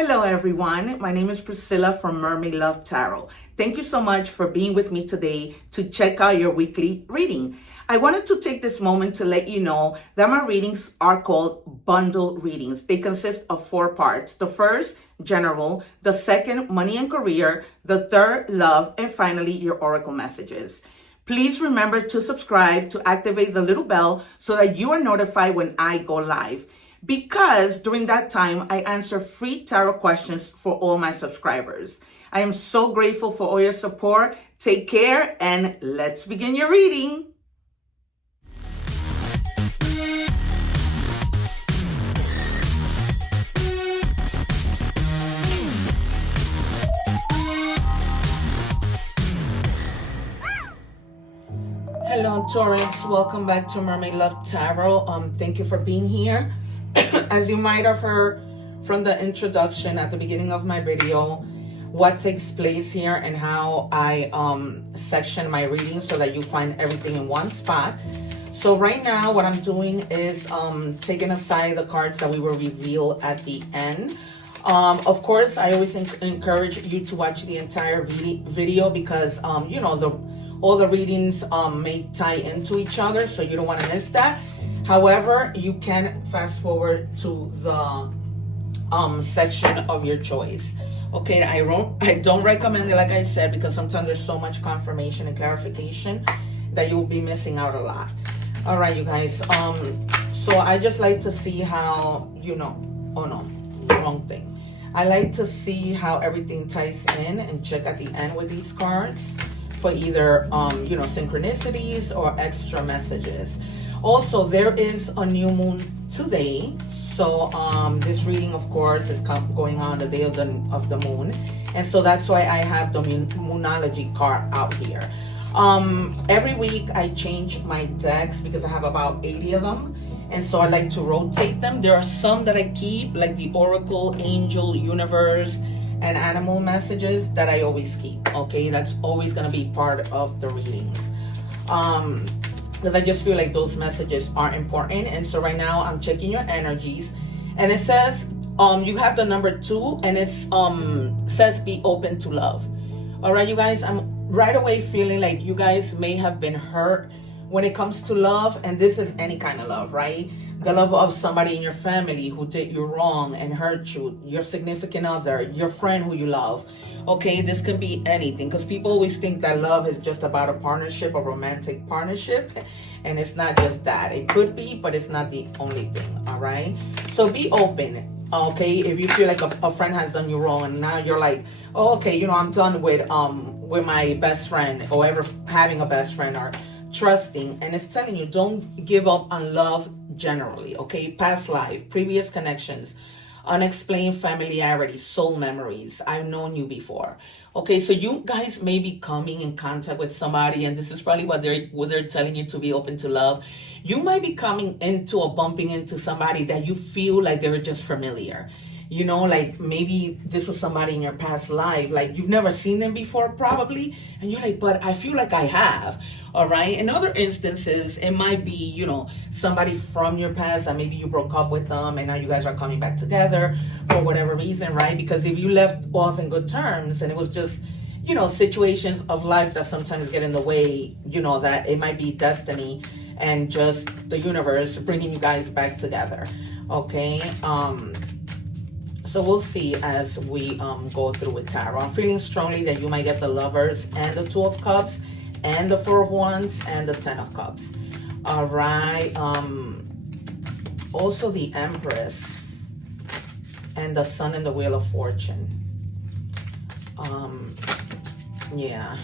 Hello everyone, my name is Priscilla from Mermaid Love Tarot. Thank you so much for being with me today to check out your weekly reading. I wanted to take this moment to let you know that my readings are called bundle readings. They consist of 4 parts. The first, general. The second, money and career. The third, love. And finally, your oracle messages. Please remember to subscribe, to activate the little bell so that you are notified when I go live. Because during that time, I answer free tarot questions for all my subscribers. I am so grateful for all your support. Take care and let's begin your reading. Hello Taurus, welcome back to Mermaid Love Tarot. Thank you for being here. As you might have heard from the introduction at the beginning of my video, what takes place here and how I section my reading so that you find everything in one spot. So right now what I'm doing is taking aside the cards that we will reveal at the end. Of course, I always encourage you to watch the entire video because you know, all the readings may tie into each other, so you don't want to miss that. However, you can fast forward to the section of your choice. Okay, I don't recommend it, like I said, because sometimes there's so much confirmation and clarification that you'll be missing out a lot. All right, you guys. So I just like to see how, you know, oh no, wrong thing. I like to see how everything ties in and check at the end with these cards for either, you know, synchronicities or extra messages. Also, there is a new moon today, so this reading, of course, is going on the day of the moon, and so that's why I have the moonology card out here. Every week I change my decks because I have about 80 of them, and so I like to rotate them. There are some that I keep, like the Oracle, Angel, Universe, and Animal messages that I always keep. Okay, that's always going to be part of the readings. Because I just feel like those messages are important. And so right now I'm checking your energies, and it says you have the number 2, and it's says be open to love. All right, you guys, I'm right away feeling like you guys may have been hurt when it comes to love, and this is any kind of love, right? The love of somebody in your family who did you wrong and hurt you, your significant other, your friend who you love. Okay, this can be anything, because people always think that love is just about a partnership, a romantic partnership, and it's not just that. It could be, but it's not the only thing. All right, so be open. Okay, if you feel like a friend has done you wrong, and now you're like, oh, okay, you know, I'm done with my best friend, or ever having a best friend, or trusting, and it's telling you don't give up on love generally. Okay, past life, previous connections, unexplained familiarity, soul memories. I've known you before. Okay, so you guys may be coming in contact with somebody, and this is probably what they're telling you, to be open to love. You might be coming into or bumping into somebody that you feel like they were just familiar. You know, like maybe this was somebody in your past life, like you've never seen them before probably, and you're like, but I feel like I have. All right, in other instances, it might be, you know, somebody from your past that maybe you broke up with them and now you guys are coming back together for whatever reason, right? Because if you left off in good terms and it was just, you know, situations of life that sometimes get in the way, you know, that it might be destiny and just the universe bringing you guys back together. Okay, so we'll see as we go through with tarot. I'm feeling strongly that you might get the Lovers and the 2 of Cups and the 4 of Wands and the 10 of Cups. All right. Also the Empress and the Sun and the Wheel of Fortune. Yeah.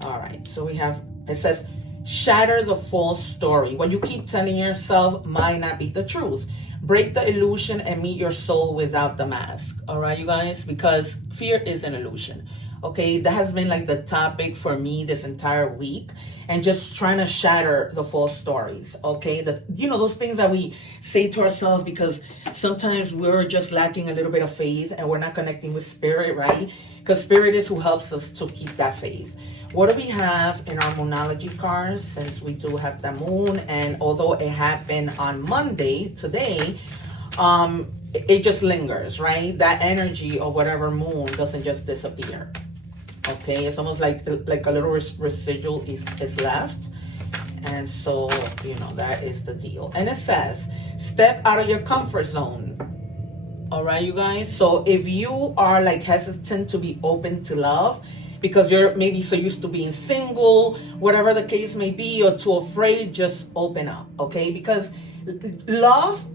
All right. So we have, it says, shatter the false story. What you keep telling yourself might not be the truth. Break the illusion and meet your soul without the mask. All right, you guys, because fear is an illusion. Okay, that has been like the topic for me this entire week, and just trying to shatter the false stories. Okay, you know, those things that we say to ourselves because sometimes we're just lacking a little bit of faith and we're not connecting with spirit, right? Because spirit is who helps us to keep that faith. What do we have in our moonology cards, since we do have the moon, and although it happened on Monday, today, it just lingers, right? That energy of whatever moon doesn't just disappear. Okay, it's almost like a little residual is left. And so, you know, that is the deal. And it says, step out of your comfort zone. All right, you guys. So if you are like hesitant to be open to love because you're maybe so used to being single, whatever the case may be, or too afraid, just open up, okay? Because love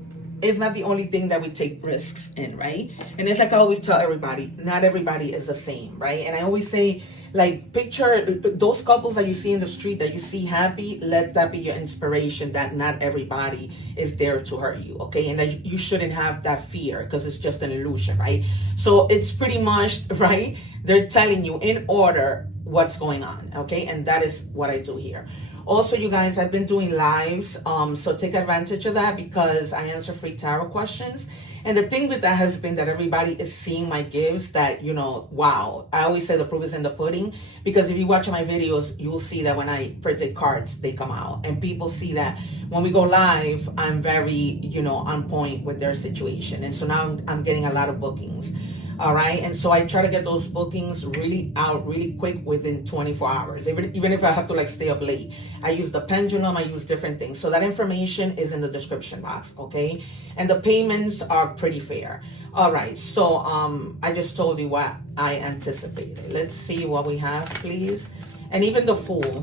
is not the only thing that we take risks in, right? And it's like I always tell everybody, not everybody is the same, right? And I always say, like, picture those couples that you see in the street that you see happy, let that be your inspiration that not everybody is there to hurt you, okay? And that you shouldn't have that fear because it's just an illusion, right? So it's pretty much, right? They're telling you in order what's going on, okay? And that is what I do here. Also, you guys, I've been doing lives, so take advantage of that because I answer free tarot questions. And the thing with that has been that everybody is seeing my gifts that, you know, wow. I always say the proof is in the pudding because if you watch my videos, you will see that when I predict cards, they come out. And people see that when we go live, I'm very, you know, on point with their situation. And so now I'm getting a lot of bookings. All right. And so I try to get those bookings really out really quick within 24 hours. Even if I have to like stay up late, I use the pendulum, I use different things. So that information is in the description box. Okay. And the payments are pretty fair. All right. So I just told you what I anticipated. Let's see what we have, please. And even the Fool.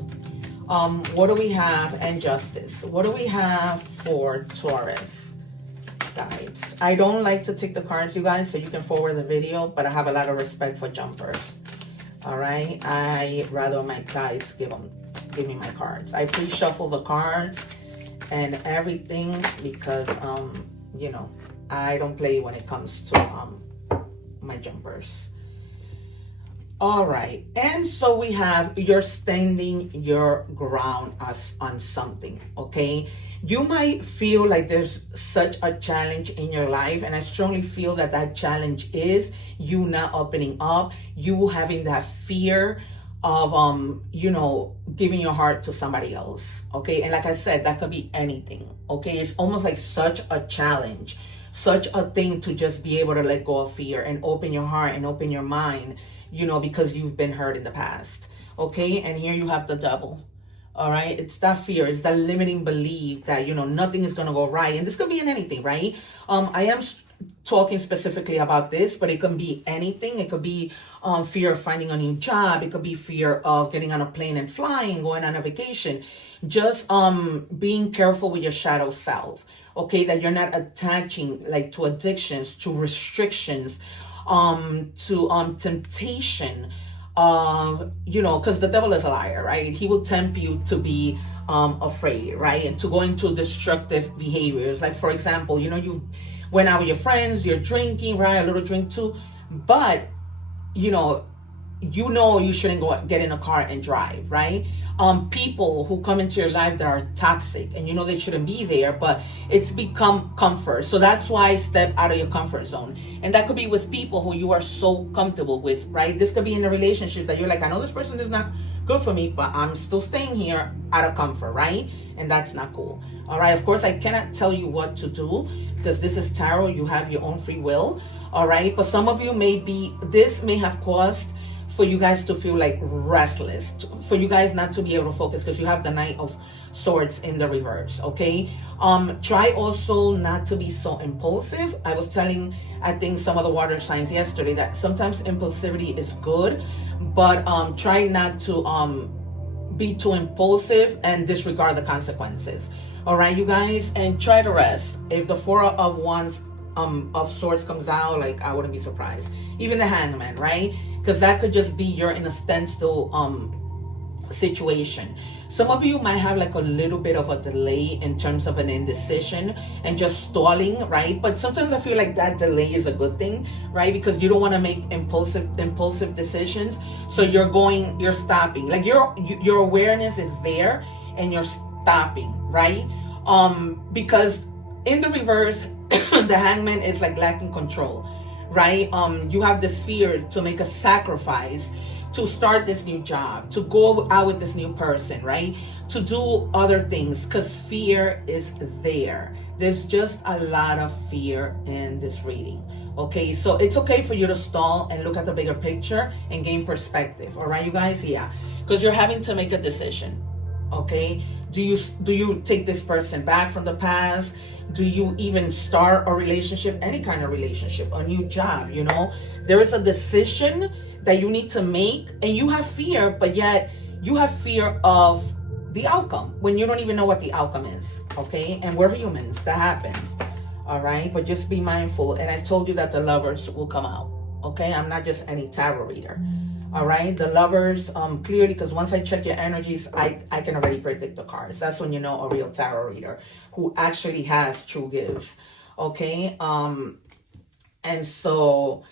What do we have? And Justice. What do we have for Taurus? Guys, I don't like to take the cards, you guys, so you can forward the video, but I have a lot of respect for jumpers. All right, I rather my guys give me my cards. I pre-shuffle the cards and everything because you know, I don't play when it comes to my jumpers. All right, and so we have you're standing your ground on something, okay? You might feel like there's such a challenge in your life, and I strongly feel that that challenge is you not opening up, you having that fear of, you know, giving your heart to somebody else, okay? And like I said, that could be anything, okay? It's almost like such a challenge, such a thing to just be able to let go of fear and open your heart and open your mind, you know, because you've been hurt in the past, okay? And here you have the Devil. All right, it's that fear, it's that limiting belief that, you know, nothing is going to go right. And this could be in anything, right? I am talking specifically about this, but it can be anything. It could be fear of finding a new job. It could be fear of getting on a plane and flying, going on a vacation. Just being careful with your shadow self, okay? That you're not attaching like to addictions, to restrictions, to temptation, you know, because the devil is a liar, right? He will tempt you to be afraid, right? And to go into destructive behaviors. Like, for example, you know, you went out with your friends, you're drinking, right? A little drink too, but you know you shouldn't go get in a car and drive, right? People who come into your life that are toxic and you know they shouldn't be there, but it's become comfort. So that's why step out of your comfort zone. And that could be with people who you are so comfortable with, right? This could be in a relationship that you're like, I know this person is not good for me, but I'm still staying here out of comfort, right? And that's not cool. All right, of course I cannot tell you what to do because this is tarot. You have your own free will. All right, but some of you this may have caused for you guys to feel like restless, for you guys not to be able to focus because you have the Knight of Swords in the reverse, okay? Try also not to be so impulsive. I was telling, I think, some of the water signs yesterday that sometimes impulsivity is good, but try not to be too impulsive and disregard the consequences. All right, you guys, and try to rest. If the Four of Wands of Swords comes out, like, I wouldn't be surprised. Even the Hangman, right? Because that could just be you're in a standstill situation. Some of you might have like a little bit of a delay in terms of an indecision and just stalling, right? But sometimes I feel like that delay is a good thing, right? Because you don't want to make impulsive decisions. So you're stopping. Like your awareness is there and you're stopping, right? Because in the reverse, the Hangman is like lacking control, right? You have this fear to make a sacrifice to start this new job, to go out with this new person, right? To do other things, because fear is there. There's just a lot of fear in this reading. Okay, so it's okay for you to stall and look at the bigger picture and gain perspective. All right, you guys? Yeah, because you're having to make a decision. Okay, do you take this person back from the past? Do you even start a relationship, any kind of relationship, a new job? You know, there is a decision that you need to make, and you have fear, but yet you have fear of the outcome when you don't even know what the outcome is. Okay, and we're humans, that happens. All right, but just be mindful. And I told you that the lovers will come out. Okay, I'm not just any tarot reader. All right, the lovers, clearly, because once I check your energies, I can already predict the cards. That's when you know a real tarot reader who actually has true gifts. Okay, and so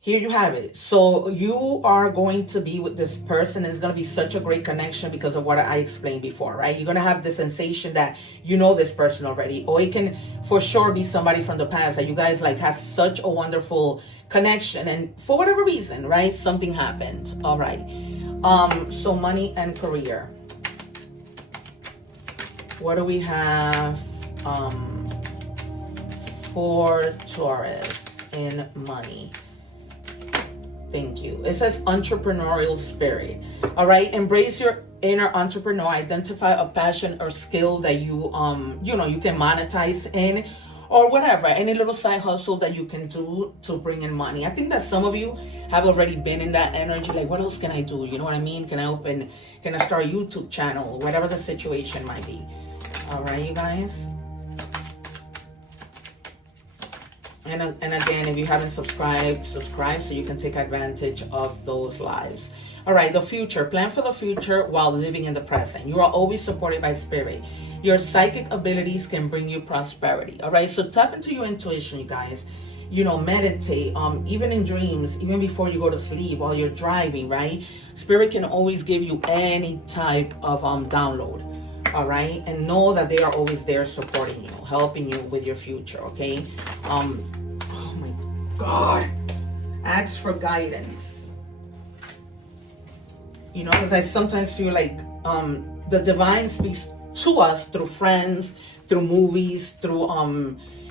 here you have it. So you are going to be with this person. It's going to be such a great connection because of what I explained before, right? You're going to have the sensation that you know this person already, or it can for sure be somebody from the past that you guys like have such a wonderful connection, and for whatever reason, right, something happened. All right. So money and career. What do we have for Taurus in money? Thank you. It says entrepreneurial spirit. All right. Embrace your inner entrepreneur. Identify a passion or skill that you you can monetize in, or whatever, any little side hustle that you can do to bring in money. I think that some of you have already been in that energy. Like, what else can I do? You know what I mean? Can I start a YouTube channel? Whatever the situation might be. All right, you guys. And again, if you haven't subscribed so you can take advantage of those lives. All right, the future. Plan for the future while living in the present. You are always supported by spirit. Your psychic abilities can bring you prosperity. All right, so tap into your intuition, you guys. You know, meditate, even in dreams, even before you go to sleep, while you're driving, right? Spirit can always give you any type of download. All right, and know that they are always there supporting you, helping you with your future. Okay. Oh my God. Ask for guidance. You know, because I sometimes feel like the divine speaks to us through friends, through movies, through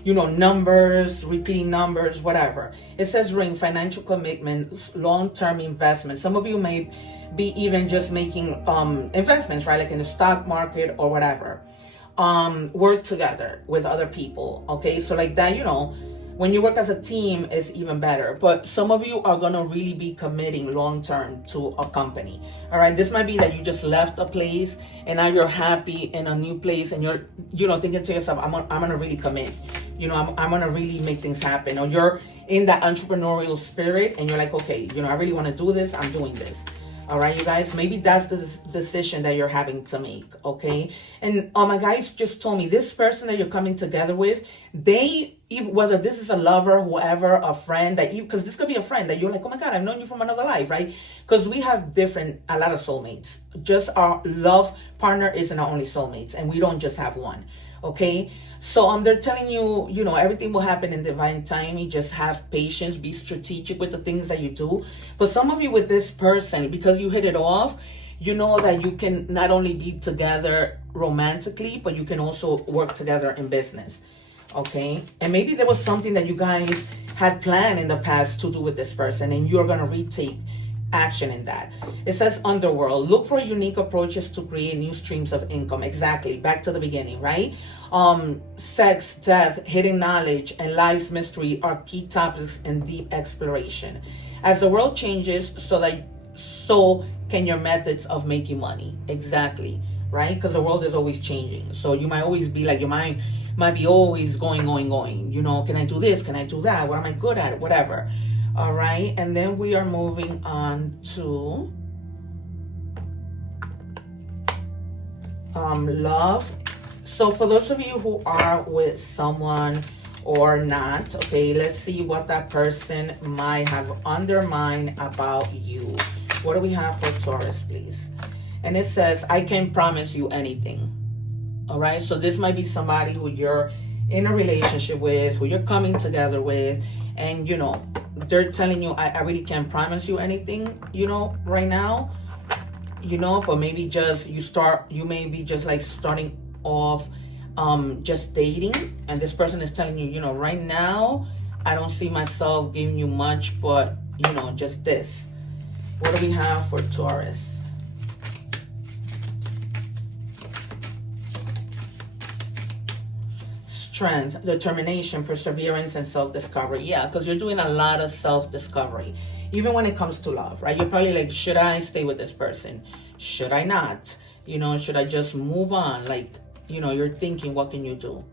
numbers, repeating numbers, whatever. It says ring, financial commitment, long-term investment. Some of you may be even just making investments, right? Like in the stock market or whatever. Work together with other people. Okay, so like that, when you work as a team, it's even better. But some of you are gonna really be committing long-term to a company. All right, this might be that you just left a place and now you're happy in a new place, and you're thinking to yourself, I'm gonna really commit. I'm gonna really make things happen. Or you're in that entrepreneurial spirit and you're like, okay, I really want to do this. I'm doing this. All right, you guys, maybe that's the decision that you're having to make. Okay. And my guys just told me this person that you're coming together with, whether this is a lover, whoever, a friend, because this could be a friend that you're like, oh my God, I've known you from another life, right? Because we have a lot of soulmates. Just our love partner isn't our only soulmates, and we don't just have one. Okay, so they're telling you, everything will happen in divine timing. Just have patience, be strategic with the things that you do. But some of you with this person, because you hit it off, you know that you can not only be together romantically, but you can also work together in business. Okay, and maybe there was something that you guys had planned in the past to do with this person, and you're gonna retake action in that. It says underworld. Look for unique approaches to create new streams of income. Exactly. Back to the beginning, right? Sex, death, hidden knowledge, and life's mystery are key topics in deep exploration. As the world changes, so can your methods of making money. Exactly. Right? Because the world is always changing. So you might always be like, your mind might be always going. Can I do this? Can I do that? What am I good at? Whatever. All right, and then we are moving on to love. So for those of you who are with someone or not, okay, let's see what that person might have undermined about you. What do we have for Taurus, please? And it says, I can't promise you anything. All right, so this might be somebody who you're in a relationship with, who you're coming together with, and they're telling you, I really can't promise you anything, you know, right now, you know, but maybe just you may be just like starting off just dating, and this person is telling you, you know, right now I don't see myself giving you much, but you know, just this. What do we have for Taurus? Strength, determination, perseverance, and self-discovery. Yeah, because you're doing a lot of self-discovery, even when it comes to love, right? You're probably like, should I stay with this person? Should I not? You know, should I just move on? Like, you know, you're thinking, what can you do?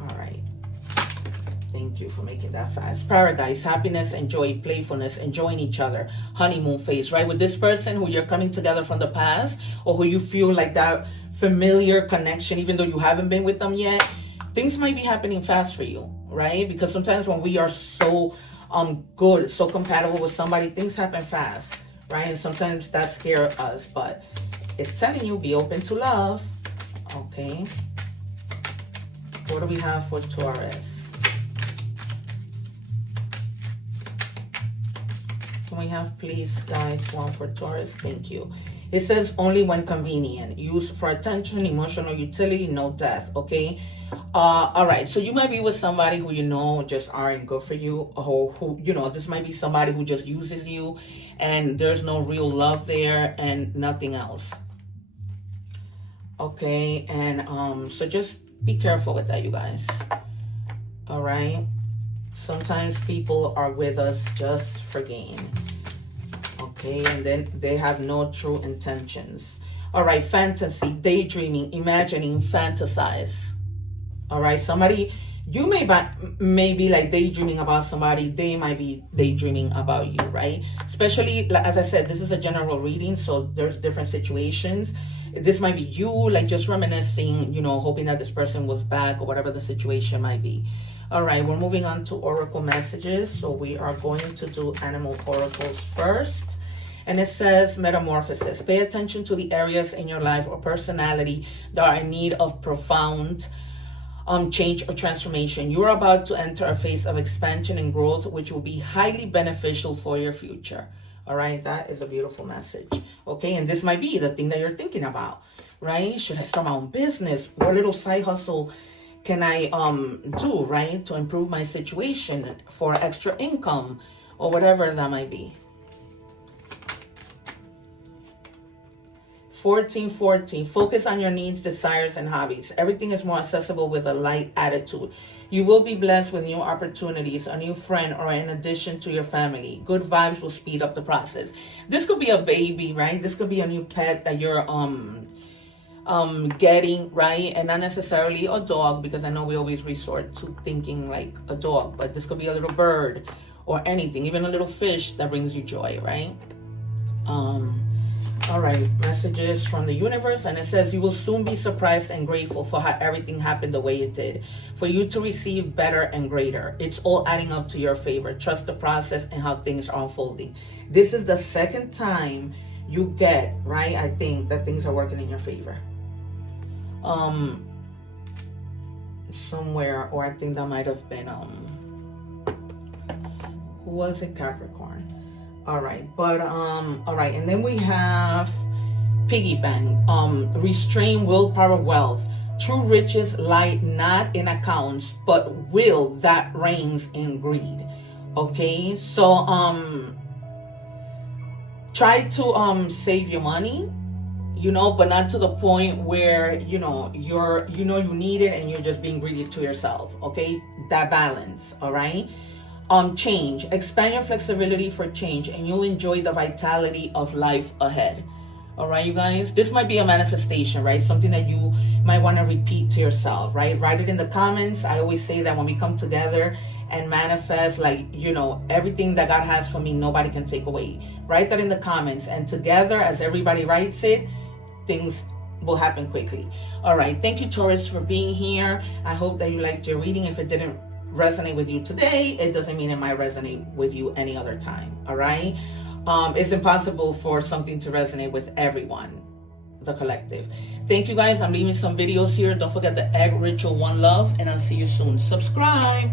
All right. Thank you for making that fast. Paradise, happiness, and joy, playfulness, enjoying each other, honeymoon phase, right? With this person who you're coming together from the past, or who you feel like that familiar connection, even though you haven't been with them yet, things might be happening fast for you, right? Because sometimes when we are so good, so compatible with somebody, things happen fast, right? And sometimes that scares us, but it's telling you, be open to love. Okay. What do we have for Taurus? Can we have, please, guys, one for Taurus? Thank you. It says only when convenient. Use for attention, emotional utility, no death. Okay. All right. So you might be with somebody who, you know, just aren't good for you, or who, you know, this might be somebody who just uses you, and there's no real love there and nothing else. Okay. And so just be careful with that, you guys. All right. Sometimes people are with us just for gain. Okay, and then they have no true intentions. All right, fantasy, daydreaming, imagining, fantasize. All right, somebody, you may be like daydreaming about somebody, they might be daydreaming about you, right? Especially, as I said, this is a general reading, so there's different situations. This might be you, like just reminiscing, you know, hoping that this person was back, or whatever the situation might be. All right, we're moving on to oracle messages. So we are going to do animal oracles first. And it says metamorphosis. Pay attention to the areas in your life or personality that are in need of profound change or transformation. You are about to enter a phase of expansion and growth, which will be highly beneficial for your future. All right, that is a beautiful message. Okay, and this might be the thing that you're thinking about, right? Should I start my own business? What little side hustle can I do, right, to improve my situation for extra income, or whatever that might be? 1414, focus on your needs, desires, and hobbies. Everything is more accessible with a light attitude. You will be blessed with new opportunities, a new friend, or an addition to your family. Good vibes will speed up the process. This could be a baby, right? This could be a new pet that you're getting, right? And not necessarily a dog, because I know we always resort to thinking like a dog, but this could be a little bird or anything, even a little fish that brings you joy, right? All right, messages from the universe, and it says you will soon be surprised and grateful for how everything happened the way it did, for you to receive better and greater. It's all adding up to your favor. Trust the process and how things are unfolding. This is the second time you get, right, I think, that things are working in your favor. Somewhere, or I think that might have been who was it? Capricorn. All right, but all right, and then we have piggy bank, restrain, willpower, wealth. True riches lie not in accounts, but will that reigns in greed. Okay, so try to save your money, you know, but not to the point where, you know, you need it and you're just being greedy to yourself. Okay, that balance. All right. Change, expand your flexibility for change, and you'll enjoy the vitality of life ahead. All right, you guys, this might be a manifestation, right? Something that you might want to repeat to yourself, right? Write it in the comments. I always say that when we come together and manifest, like, you know, everything that God has for me, nobody can take away. Write that in the comments, and together, as everybody writes it, things will happen quickly. All right, thank you, Taurus, for being here. I hope that you liked your reading. If it didn't resonate with you today, it doesn't mean it might resonate with you any other time. All right, it's impossible for something to resonate with everyone the collective. Thank you guys. I'm leaving some videos here. Don't forget the egg ritual, one love, and I'll see you soon. Subscribe.